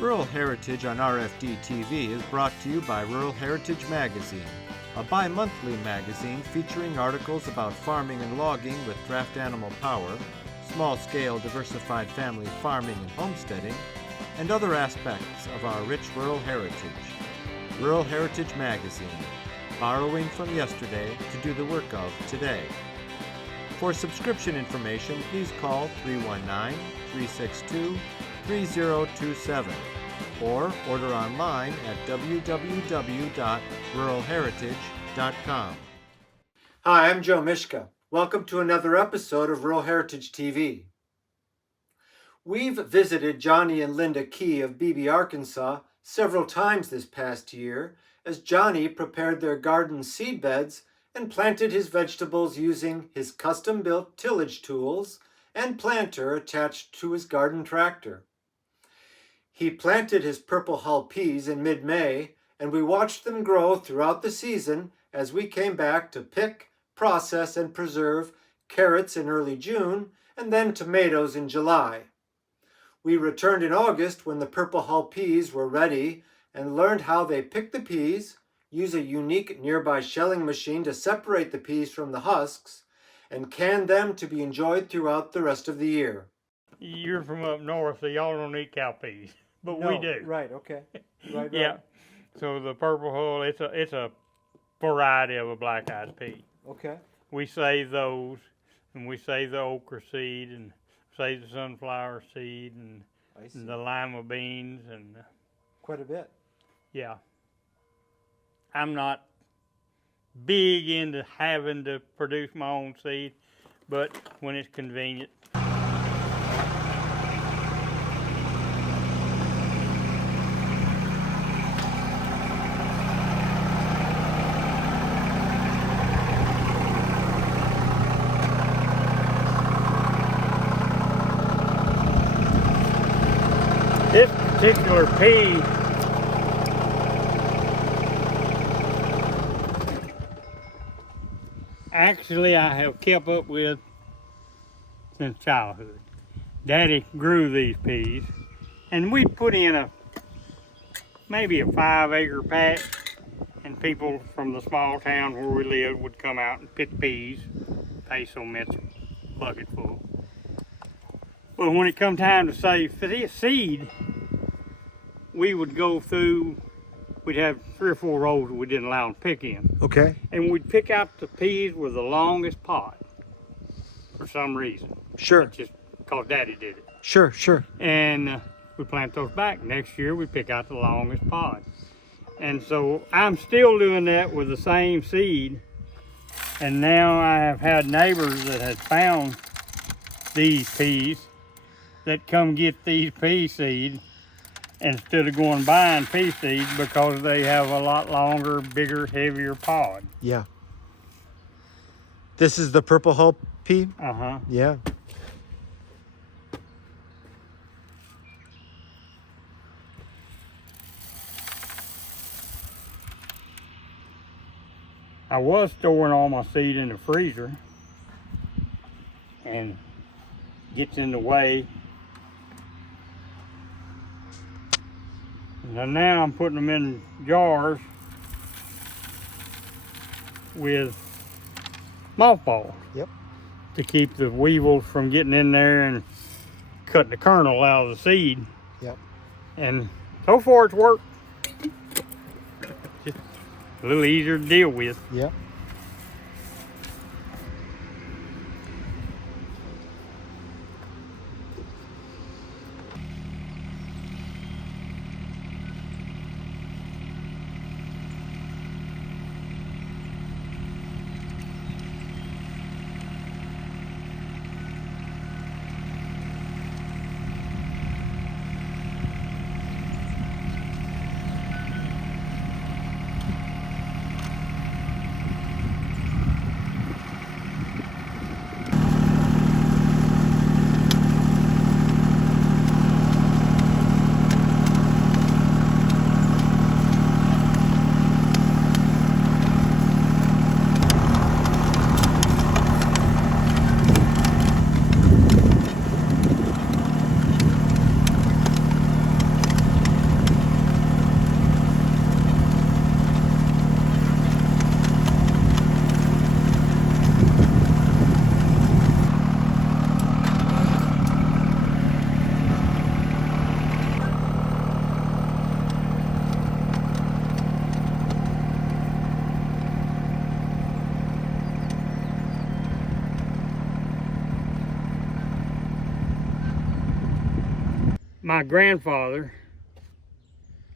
Rural Heritage on RFD TV is brought to you by Rural Heritage Magazine, a bi-monthly magazine featuring articles about farming and logging with draft animal power, small-scale diversified family farming and homesteading, and other aspects of our rich rural heritage. Rural Heritage Magazine, borrowing from yesterday to do the work of today. For subscription information, please call 319-362-3027 or order online at www.ruralheritage.com. Hi, I'm Joe Mishka. Welcome to another episode of Rural Heritage TV. We've visited Johnny and Linda Key of Beebe, Arkansas several times this past year as Johnny prepared their garden seed beds and planted his vegetables using his custom-built tillage tools and planter attached to his garden tractor. He planted his purple hull peas in mid-May, and we watched them grow throughout the season as we came back to pick, process, and preserve carrots in early June and then tomatoes in July. We returned in August when the purple hull peas were ready and learned how they pick the peas, use a unique nearby shelling machine to separate the peas from the husks, and can them to be enjoyed throughout the rest of the year. You're from up north, so y'all don't eat cow peas, but we do. Right, okay. Right. Yeah. So the purple hull, it's a variety of a black-eyed pea. Okay. We save those, and we save the okra seed, and save the sunflower seed, and the lima beans, and Quite a bit. yeah. I'm not big into having to produce my own seed, but when it's convenient. This particular pea actually I have kept up with since childhood. Daddy grew these peas, and we'd put in maybe a 5-acre patch, and people from the small town where we lived would come out and pick peas, pay so much a bucket full. But when it come time to save seed, we would go through. We'd have 3 or 4 rows that we didn't allow them to pick in. Okay. And we'd pick out the peas with the longest pod for some reason. Sure. Just because Daddy did it. Sure. And we plant those back. Next year we pick out the longest pod. And so I'm still doing that with the same seed. And now I have had neighbors that had found these peas that come get these pea seed instead of going buying pea seeds because they have a lot longer, bigger, heavier pod. Yeah. This is the purple hull pea? Uh-huh. Yeah. I was storing all my seed in the freezer and gets in the way. And now I'm putting them in jars with mothballs. Yep. To keep the weevils from getting in there and cutting the kernel out of the seed. Yep. And so far it's worked. Just a little easier to deal with. Yep. my grandfather,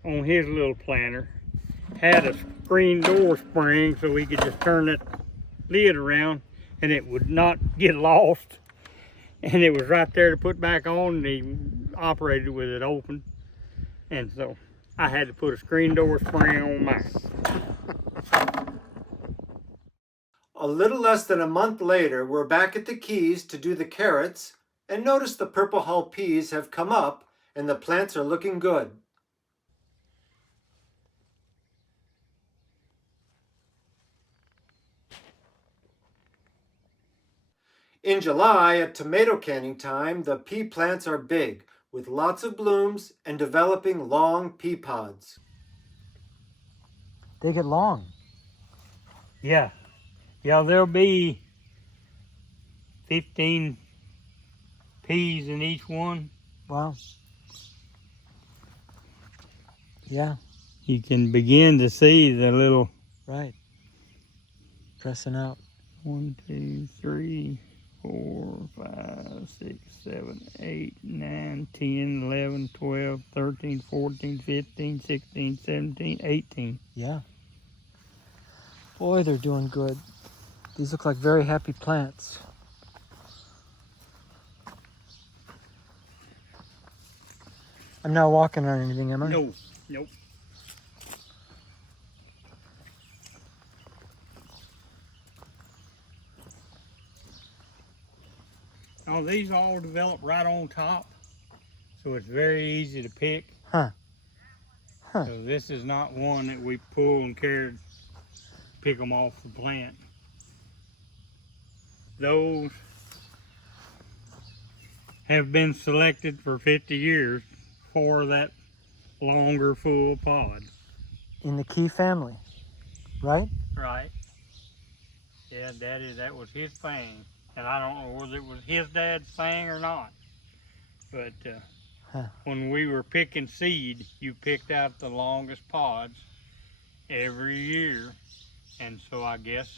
on his little planter, had a screen door spring so he could just turn that lid around and it would not get lost. And it was right there to put back on, and he operated with it open. And so I had to put a screen door spring on mine. A little less than a month later, we're back at the Kees to do the carrots and notice the purple hull peas have come up and the plants are looking good. In July, at tomato canning time, the pea plants are big, with lots of blooms and developing long pea pods. They get long. Yeah. Yeah, there'll be 15 peas in each one. Wow. Yeah. You can begin to see the little Right. Pressing out. 1, 2, 3, 4, 5, 6, 7, 8, 9, 10, 11, 12, 13, 14, 15, 16, 17, 18. Yeah. Boy, they're doing good. These look like very happy plants. I'm not walking on anything, am I? No, nope. Oh, these all develop right on top, so it's very easy to pick. Huh. Huh. So this is not one that we pull and pick them off the plant. Those have been selected for 50 years for that longer full pod. In the Key family, right? Right. Yeah, Daddy, that was his thing. And I don't know whether it was his dad's thing or not. But when we were picking seed, you picked out the longest pods every year. And so I guess,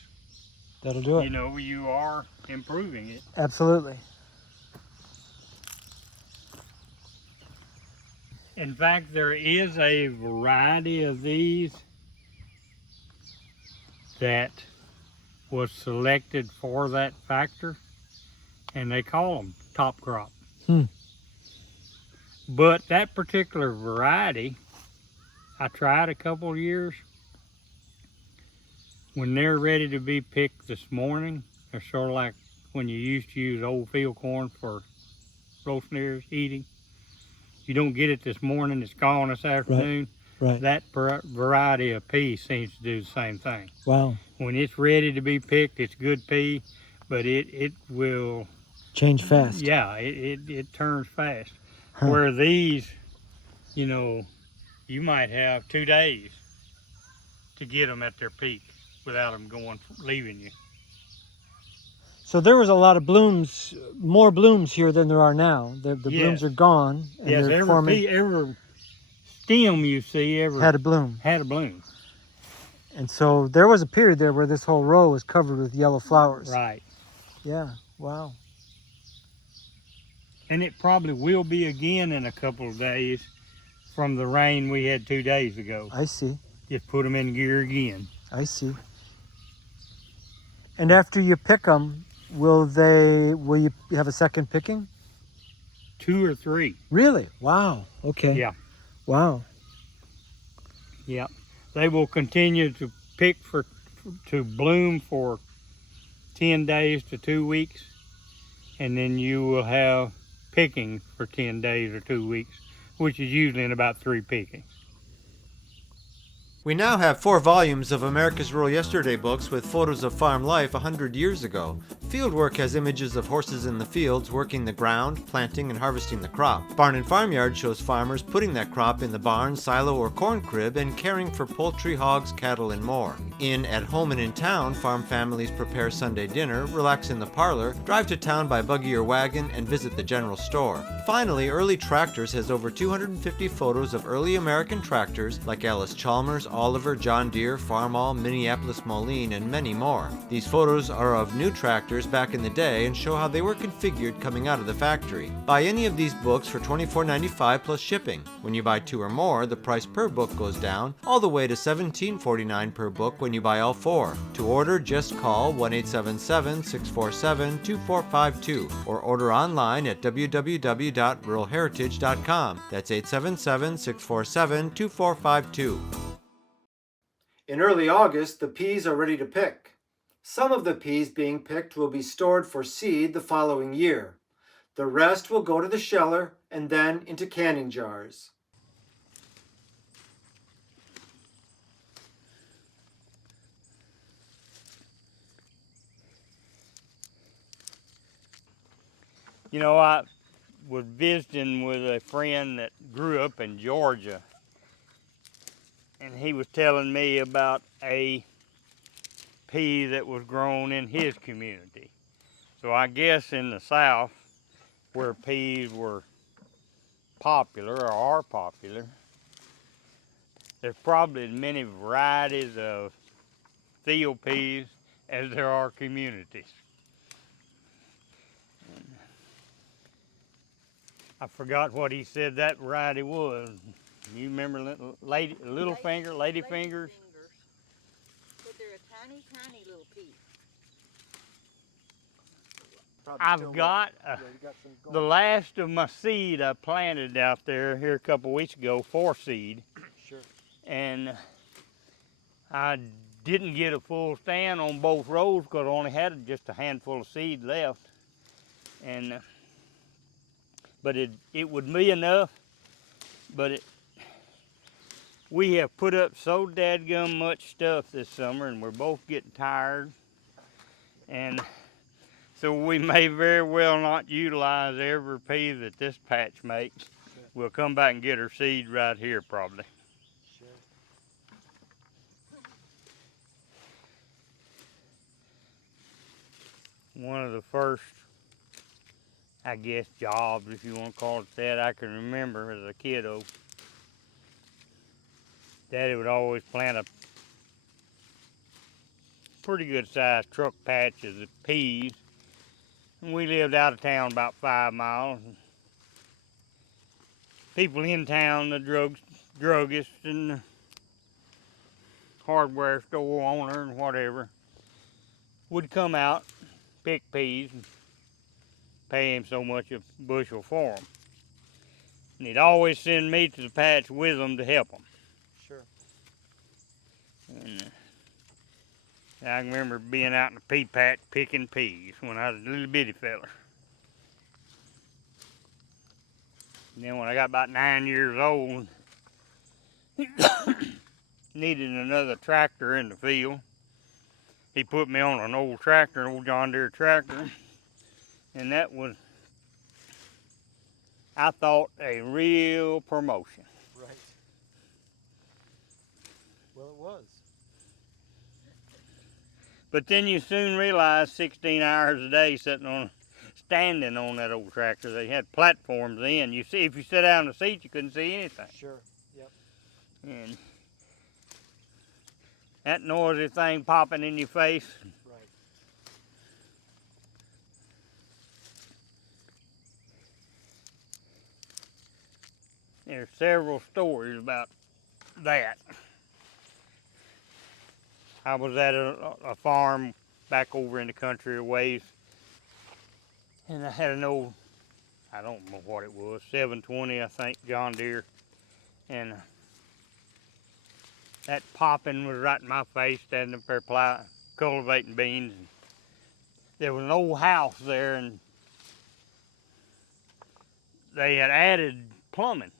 That'll do it. you know, you are improving it. Absolutely. In fact, there is a variety of these that was selected for that factor, and they call them top crop. But that particular variety, I tried a couple of years. When they're ready to be picked this morning, they're sort of like when you used to use old field corn for roasting ears, eating. You don't get it this morning, it's gone this afternoon. Right. That variety of pea seems to do the same thing. Wow. When it's ready to be picked, it's good pea, but it will Change fast. Yeah, it turns fast. Huh. Where these, you know, you might have 2 days to get them at their peak without them leaving you. So there was a lot of blooms, more blooms here than there are now. The Yes. blooms are gone. And Yes, they're every forming, every stem you see had a bloom. had a bloom. And so there was a period there where this whole row was covered with yellow flowers. Right. Yeah. Wow. And it probably will be again in a couple of days from the rain we had 2 days ago. I see. Just put them in gear again. I see. And after you pick them, will you have a second picking? 2 or 3. Really? Wow. Okay. Yeah. Wow. Yeah. They will continue to to bloom for 10 days to 2 weeks, and then you will have picking for 10 days or 2 weeks, which is usually in about 3 pickings. We now have 4 volumes of America's Rural Yesterday books with photos of farm life 100 years ago. Fieldwork has images of horses in the fields working the ground, planting and harvesting the crop. Barn and Farmyard shows farmers putting that crop in the barn, silo or corn crib and caring for poultry, hogs, cattle and more. In At Home and in Town, farm families prepare Sunday dinner, relax in the parlor, drive to town by buggy or wagon, and visit the general store. Finally, Early Tractors has over 250 photos of early American tractors like Alice Chalmers, Oliver, John Deere, Farmall, Minneapolis Moline, and many more. These photos are of new tractors back in the day and show how they were configured coming out of the factory. Buy any of these books for $24.95 plus shipping. When you buy 2 or more, the price per book goes down, all the way to $17.49 per book when you buy all 4. To order, just call 1-877-647-2452 or order online at www.ruralheritage.com. That's 877-647-2452. In early August, the peas are ready to pick. Some of the peas being picked will be stored for seed the following year. The rest will go to the sheller and then into canning jars. You know, I was visiting with a friend that grew up in Georgia, and he was telling me about a pea that was grown in his community. So I guess in the South, where peas were popular or are popular, there's probably as many varieties of field peas as there are communities. I forgot what he said that variety was. You remember little finger, lady fingers? But they're a tiny, tiny little pea. I've got the last of my seed I planted out there here a couple weeks ago for seed. Sure. And I didn't get a full stand on both rows because I only had just a handful of seed left. And but it would be enough. But we have put up so dadgum much stuff this summer, and we're both getting tired. And so we may very well not utilize every pea that this patch makes. Sure. We'll come back and get our seed right here probably. Sure. One of the first, I guess, jobs, if you want to call it that, I can remember as a kiddo. Daddy would always plant a pretty good sized truck patches of peas. And we lived out of town about 5 miles. People in town, the druggists and the hardware store owner and whatever, would come out, pick peas, and pay him so much a bushel for them. And he'd always send me to the patch with them to help them. Sure. And I can remember being out in the pea patch picking peas when I was a little bitty fella. And then when I got about 9 years old, needed another tractor in the field. He put me on an old tractor, an old John Deere tractor, and that was, I thought, a real promotion. Right. Well, it was. But then you soon realize 16 hours a day standing on that old tractor. They had platforms in. You see, if you sat down in the seat, you couldn't see anything. Sure. Yep. And that noisy thing popping in your face. Right. There's several stories about that. I was at a farm back over in the country a ways, and I had an old, I don't know what it was, 720 I think, John Deere, and that popping was right in my face, standing up there cultivating beans. And there was an old house there, and they had added plumbing,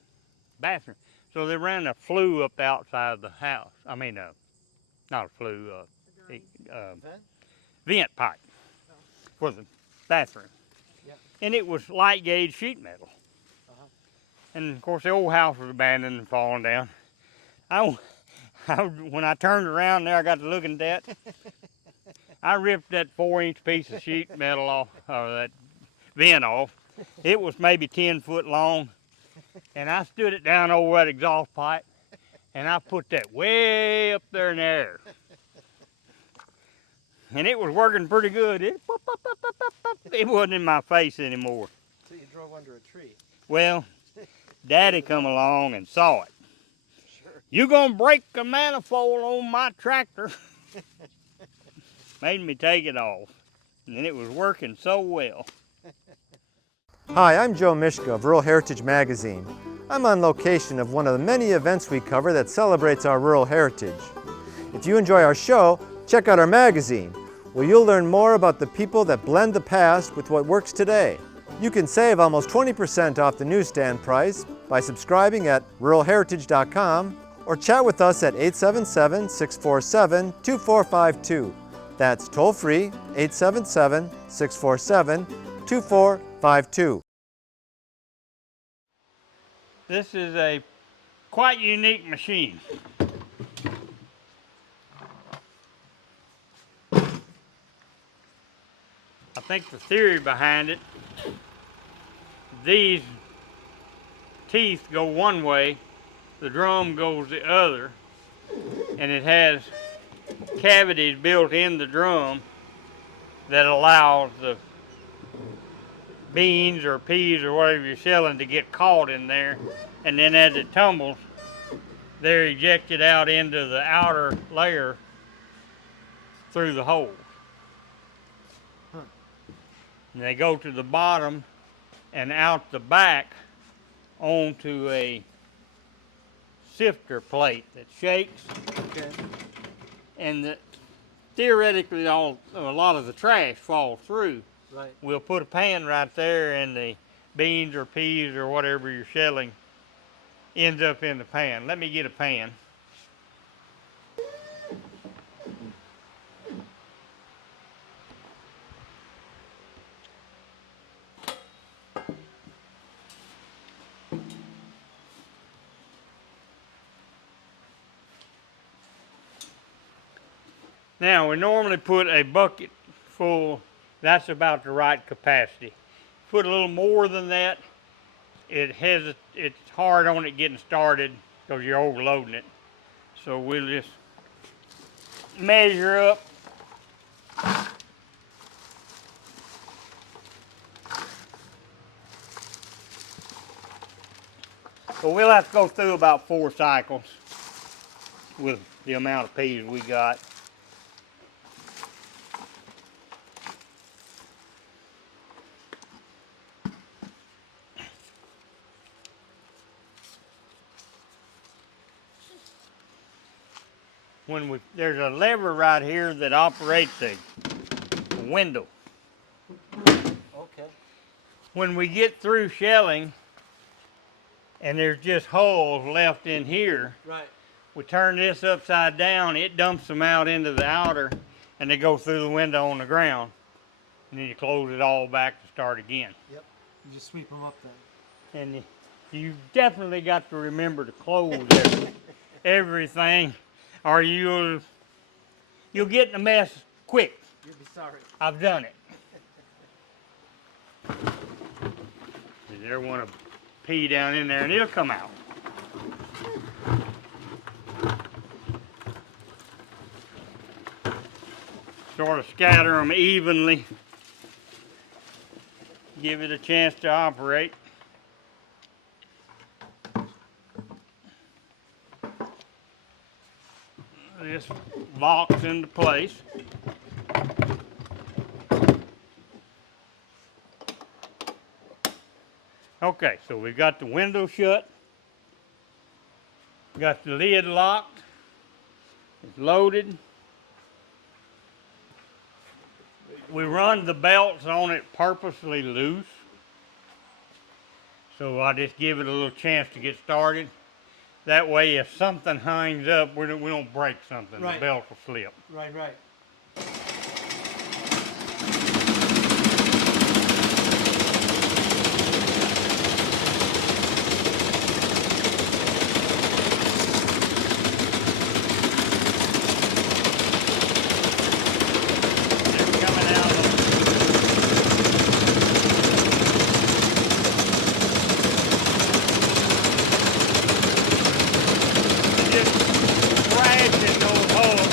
bathroom, so they ran a flue up the outside of the house. I mean, not a flue, vent pipe for the bathroom. Yeah. And it was light gauge sheet metal. And of course the old house was abandoned and falling down. When I turned around there, I got to looking at that. I ripped that 4-inch piece of sheet metal off, or that vent off. It was maybe 10 foot long. And I stood it down over that exhaust pipe and I put that way up there in the air. And it was working pretty good. It wasn't in my face anymore. So you drove under a tree. Well, Daddy come along and saw it. Sure. You gonna break the manifold on my tractor? Made me take it off. And it was working so well. Hi, I'm Joe Mishka of Rural Heritage Magazine. I'm on location of one of the many events we cover that celebrates our rural heritage. If you enjoy our show, check out our magazine, where you'll learn more about the people that blend the past with what works today. You can save almost 20% off the newsstand price by subscribing at ruralheritage.com or chat with us at 877-647-2452. That's toll-free, 877-647-2452. This is a quite unique machine. I think the theory behind it, these teeth go one way, the drum goes the other, and it has cavities built in the drum that allows the beans or peas or whatever you're selling to get caught in there, and then as it tumbles, they're ejected out into the outer layer through the holes. And they go to the bottom and out the back onto a sifter plate that shakes, Okay. and theoretically a lot of the trash falls through. Right. We'll put a pan right there, and the beans or peas or whatever you're shelling ends up in the pan. Let me get a pan. Now, we normally put a bucket full, that's about the right capacity. Put a little more than that, it's hard on it getting started because you're overloading it. So we'll just measure up. So we'll have to go through about 4 cycles with the amount of peas we got. There's a lever right here that operates a window. Okay. When we get through shelling and there's just holes left in here, Right. we turn this upside down, it dumps them out into the outer, and they go through the window on the ground. And then you close it all back to start again. Yep. You just sweep them up then. And you definitely got to remember to close everything, or you'll get in a mess quick. You'll be sorry. I've done it. There want to pea down in there, and it'll come out. Sort of scatter them evenly. Give it a chance to operate. This locks into place. Okay, so we've got the window shut. Got the lid locked. It's loaded. We run the belts on it purposely loose. So I just give it a little chance to get started. That way if something hangs up, we don't break something. Right. The belt will slip. Right, right. They're coming out of just thrashing those holes.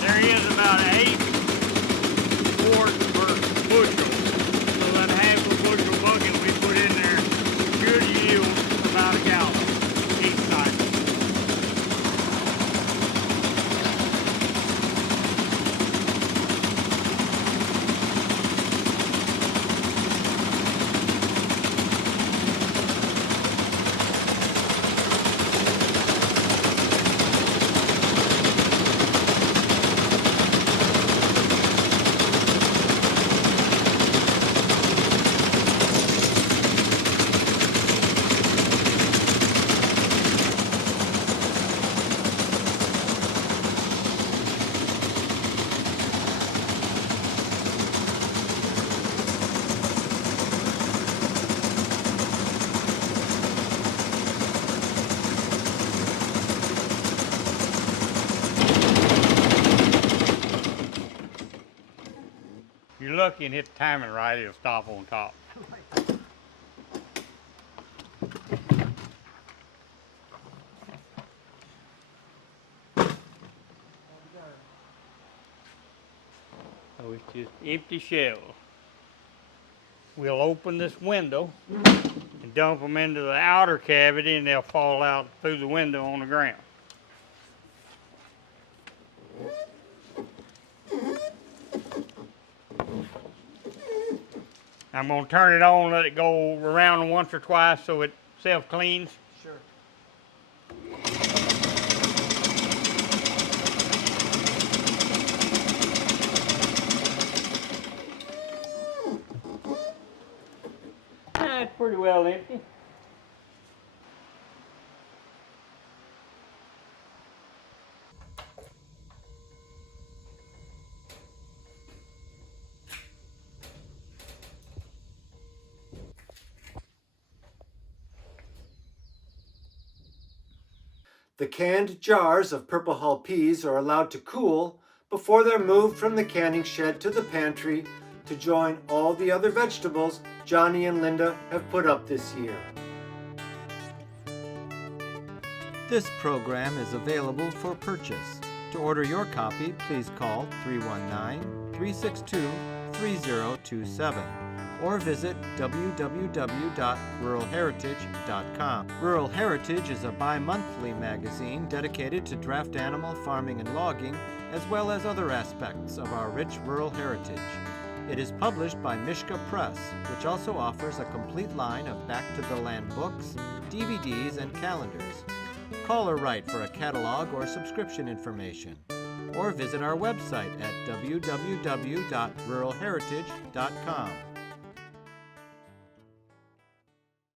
There is about 8 quarts per bushel. So that half a bushel bucket we put in there should yield about a gallon each cycle. If you're lucky and hit the timing right, it'll stop on top. So it's just empty shells. We'll open this window and dump them into the outer cavity, and they'll fall out through the window on the ground. I'm going to turn it on, let it go around once or twice so it self-cleans. Sure. It's pretty well empty. The canned jars of Purple Hull peas are allowed to cool before they're moved from the canning shed to the pantry to join all the other vegetables Johnny and Linda have put up this year. This program is available for purchase. To order your copy, please call 319-362-3027 or visit www.ruralheritage.com. Rural Heritage is a bi-monthly magazine dedicated to draft animal farming and logging, as well as other aspects of our rich rural heritage. It is published by Mishka Press, which also offers a complete line of back-to-the-land books, DVDs, and calendars. Call or write for a catalog or subscription information, or visit our website at www.ruralheritage.com.